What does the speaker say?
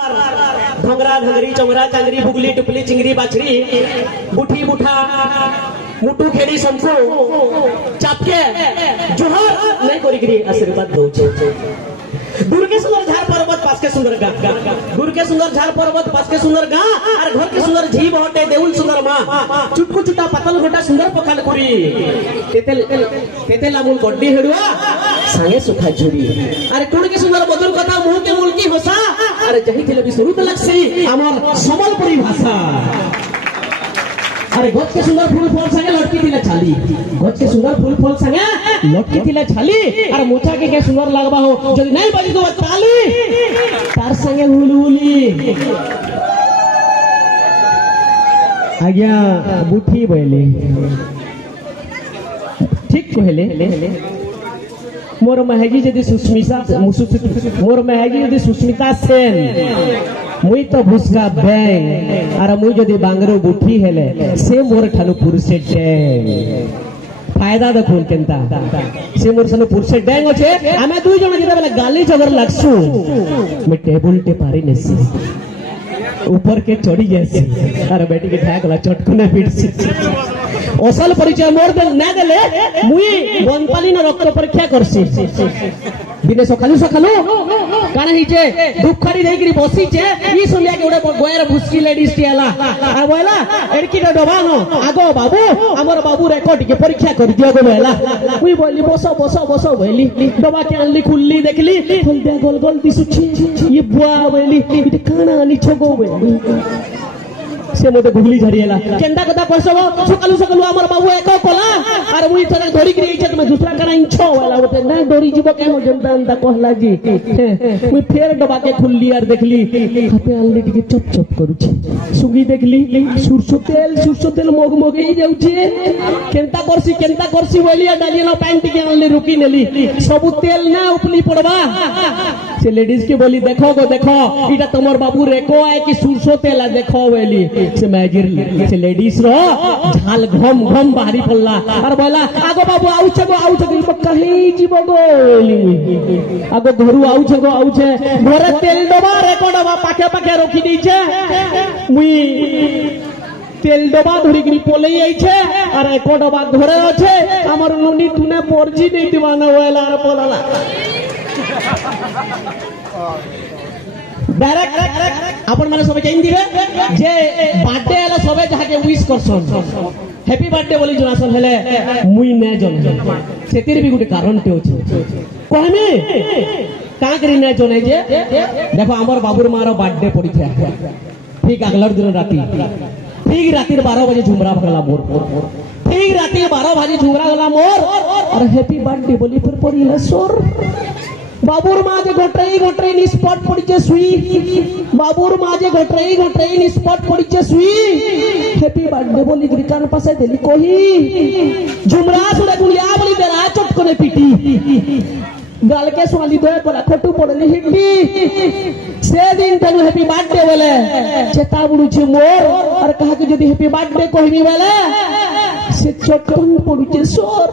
ढोंगरा ढंगरी चौंगरा चांगरी बुगली टुपली चिंगरी बाछड़ी बुठी बुठा मुटु खेड़ी संपू चापके जोहर नहीं करी आशीर्वाद दौचे दुर्गे सुंदर झाड़ पर्वत पास के सुंदर गा दुर्गे सुंदर झाड़ पर्वत पास के सुंदर गा और घर के सुंदर झीब होटे देउल सुंदर मां चुटकू चुटा पतल घोटा सुंदर पखाल कुरी तेते लामुल गड्डी हेडुआ संगे सुखा झुरी अरे टुड़ के सुंदर बदल कथा मुंह के मूल की भाषा अरे जही थिले भी शुरू लगसी हमर समलपुरी भाषा अरे गच के सुंदर फूल फल संगे लटकी थिले छाली गच के सुंदर फूल फल संगे लटकी थिले छाली अरे मोचा के सुंदर लगबा हो जदी नहीं बजी तो ताली तार संगे हुलहुली आज्ञा बुठी बोले ठीक कहले मोर महगी जदी सुस्मिता सेन मुई तो भुसका बैंग और मुई जदी बांगरो बुठी हेले से मोर ठानु पुरुषे डैंग फायदा देखुन केनता से मोर ठानु पुरुषे डैंग होचे आमे दुई जण जेते बेला गाली जबर लागसु मैं टेबल टे पारी नेसी ऊपर के चढ़ी जैसे अरे बेटी के ठाक ला चटकुने पीटसी असल परिचय मोर दे ना देले मुई बनपाली न रक्त परीक्षा करसी दिने सकालू काना हिचे दुखड़ी देकरी बसी छे ई सुनिया के ओडे गोयर भुसकी लेडीज टियाला आ बोला एडकी डबानो आगो बाबू हमर बाबू रेकॉर्ड के परीक्षा कर दियो गो बोला मुई बोली बसो बोली डबा के अनली खुल्ली देखली फुल दे गोल गोल दिसुची ये बुआ बोली इते काना नि छगो बोली से मते गुगली झरियला केंदा कथा कहसबो सकालू हमर बाबू एको कोला आर मुई थरे धरि करी इच्छा तुम दूसरा करा इंछो वाला होते ना डोरी जीवो केनो जनता अंता कहला जी मुई फेर डबा के खुल्ली आर देखली हाथे आलली टिके चप चप करूची सुगी देखली सुरसो तेल मोग मोगई जाउची केंता करसी बोलिया डाली ना पैंट के आलली रुकी नेली सब तेल ना उपली पड़बा से लेडीज के बोली देखो इटा तमर बाबू रेको आए कि सुरसो तेला देखो बोली से मैजिर से लेडीज रो झाल घम घम बाहरी पड़ला और बोला आगो बाबू आउछगो कहीं जीवो बोली आगो घरु आउछे घरे तेल डबा रेको डबा पाखे रखी दीछे मुई तेल डबा धरी करी पलई आइछे और एको डबा घरे अच्छे हमर नुनी तुने पर्जी नहीं दिवाना होएला और पलला डायरेक्ट आपण माने सबे चेंज दिबे जे बर्थडे हला सबे जाके विश करसन हैप्पी बर्थडे बोली जनासन हेले मुई ने जन सेतिर भी गुटे कारण ते होची कहमे का करी ने जने जे देखो हमर बाबूर मारो बर्थडे पड़ी था ठीक अगलर दिन राती ठीक राती 12 बजे झुमरा भगला मोर ठीक राती 12 बजे झुमरा गला मोर और हैप्पी बर्थडे बोली फिर पड़ी है सोर बाबूर माजे घोटरे नि स्पॉट पड़ीचे सुई बाबूर माजे घोटरे नि स्पॉट पड़ीचे सुई हैप्पी बर्थडे बोली गिरी कान पासे देली कोही झुमरा सुरे गुलिया बोली बेला चटकने पीटी गाल के स्वाली दोए बोला खोटू पड़ली हिट्टी से दिन तनु हैप्पी बर्थडे बोले चेता बुडुची मोर और कहा कि यदि हैप्पी बर्थडे कहबी बोले से चटकन पड़ुचे सोर।